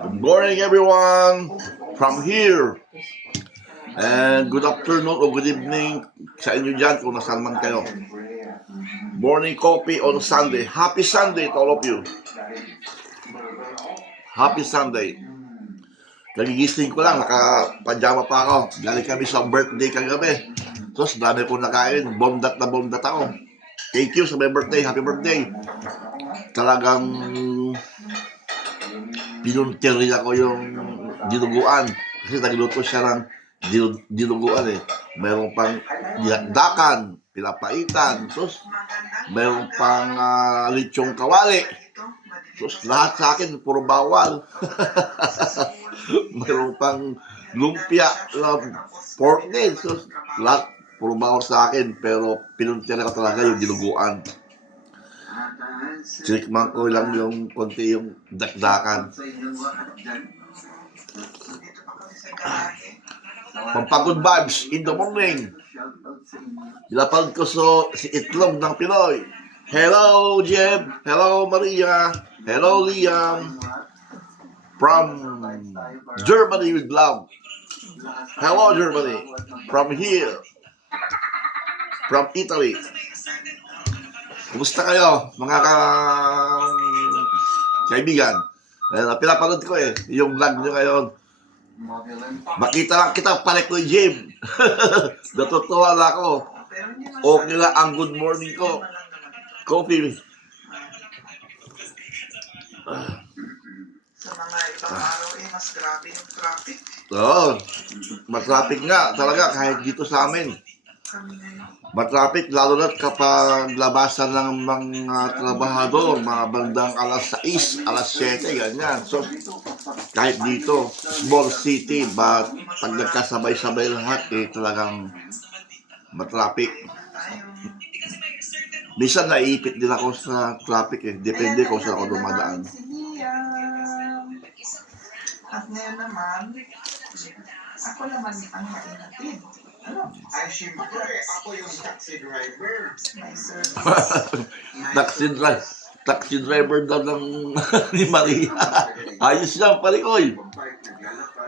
Good morning, everyone, from here. And good afternoon or good evening sa inyo dyan kung nasaan man kayo. Morning coffee on Sunday. Happy Sunday to all of you. Happy Sunday. Kagigising ko lang, naka-pajama pa ako. Galing kami sa birthday kagabi. So, dami ko nakain. Bomdat na bomdat ako. Thank you sa my birthday. Happy birthday. Talagang pinuntirya ko yung dinuguan. Kasi nagluto siya ng dinuguan eh. Mayroon pang dakan, pinapaitan. Sus, mayroon pang lechong kawali. Sus, lahat sa akin, puro bawal. Mayroon pang lumpia, pork din. Sus, lahat, puro bawal sa akin. Pero pinuntirya ko talaga yung dinuguan. Sinikman ko lang yung konti yung dakdakan. Pampagod vibes in the morning. Dilapag ko si Itlog ng Pinoy. Hello, Jeb. Hello, Maria. Hello, Liam. From Germany with love. Hello, Germany. From here. From Italy. Kumusta kayo, mga kaibigan? Pinapanood ko yung vlog nyo ngayon. Makita lang kita, palik ko yung gym. Natutuwa na ako. Okay na ang good morning ko. Coffee. Sa mga ibang araw mas grabe yung traffic. Oo, matraffic nga talaga kahit dito sa amin. Matraffic lalo na kapag labasan ng mga trabahador, mga bandang alas 6, alas 7, ganyan. So, kahit dito, small city, but pag nagkasabay-sabay lahat, talagang matraffic. Minsan naiipit din ako sa traffic depende kung saan ako dumadaan. At ngayon naman, ako naman ang mainatid. Ano? Ay, siyempre, ako yung taxi driver. May service. Taxi driver daw ng ni Maria. Ayos yan, parikoy.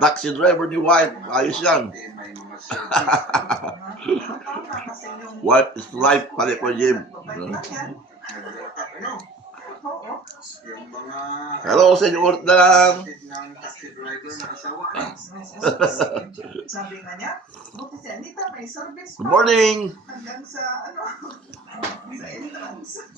Taxi driver ni White. Ayos yan. White is life, parikoy, Jim. Hello, senyor lang. Sabi nga niya, buti si Anita may service. Good morning. Hanggang sa, sa entrance.